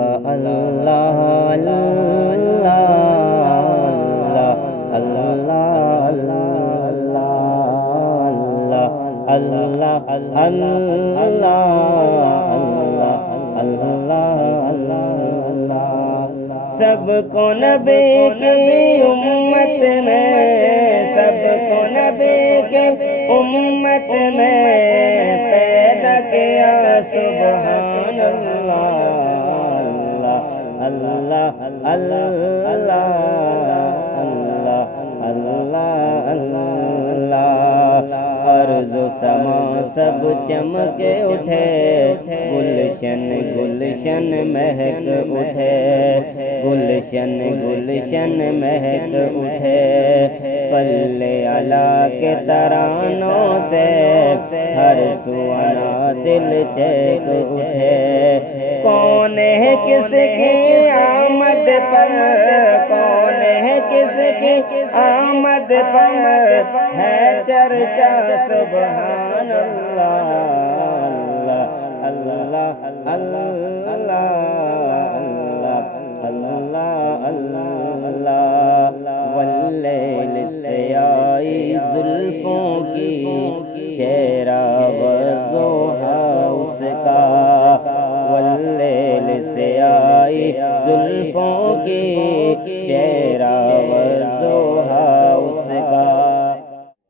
اللہ اللہ اللہ سب کو نبی کی امت میں، سب کو نبی کی امت میں پیدا کیا سبحان اللہ اللہ اللہ ارض و سما سب چمکے اٹھے، گلشن گلشن مہک اٹھے، گلشن گلشن مہک اٹھے، صلی اللہ کے ترانوں سے ہر سوانا دل چہک اٹھے۔ کون ہے کس کی آمد پر، کون ہے کس کی آمد پر ہے چرچا سبحان اللہ اللہ اللہ اللہ واللیل سے آئی زلفوں کی چہرہ وضحا اس کا، واللیل سے آئی زلفوں کی چہرہ وضحا اس کا،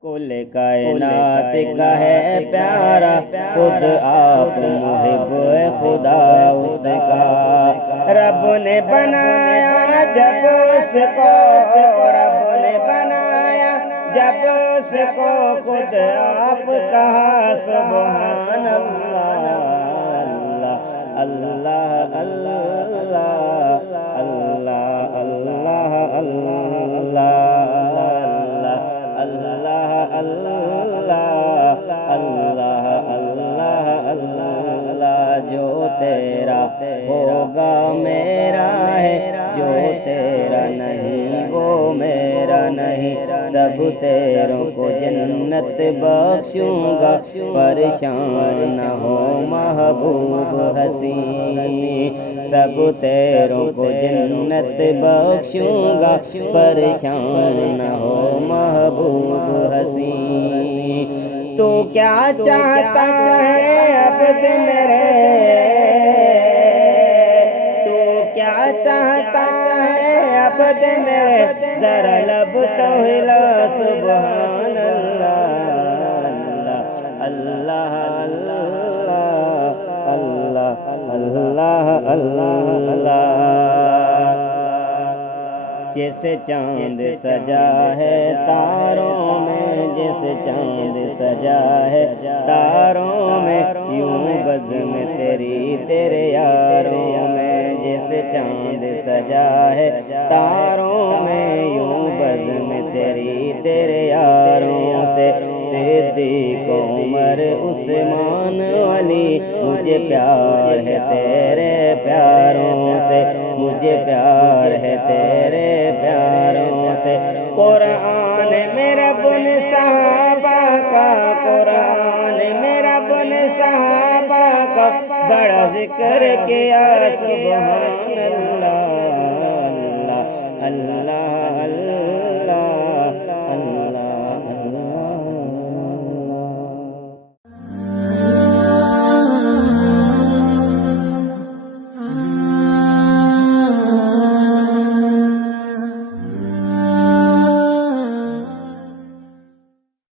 کل کائنات کا ہے پیارا خود آپ محب خدا اس کا، رب نے بنایا جب اس کو، رب نے بنایا جب اس کو خود آپ کہا سبحان اللہ اللہ اللہ اللہ اللہ اللہ جو تیرا ہوگا میرا ہے، جو تیرا نہیں وہ میرا نہیں، سب تیروں کو جنت بخشوں گا، پریشان نہ ہو محبوب حسین، سب تیروں کو جنت بخشوں گا، پریشان نہ ہو محبوب حسین۔ تو کیا چاہتا ہے عبد میرے، تو کیا چاہتا ہے عبد میرے، ذرا لب تو ہلا سبحان اللہ اللہ اللہ اللہ اللہ جیسے چاند سجا ہے تاروں میں، جیسے چاند سجا ہے تاروں میں، یوں بزم تیری تیرے یاروں میں، جیسے چاند سجا ہے تاروں میں، یوں بزم تیری تیرے یاروں سے، صدیق عمر عثمان علی، مجھے پیار ہے تیرے پیاروں سے، مجھے پیار ہے تیرے پیاروں سے، قرآن میرا بن صحابہ کا، قرآن میرا بن صحابہ کا بڑا ذکر کیا سبحان اللہ اللہ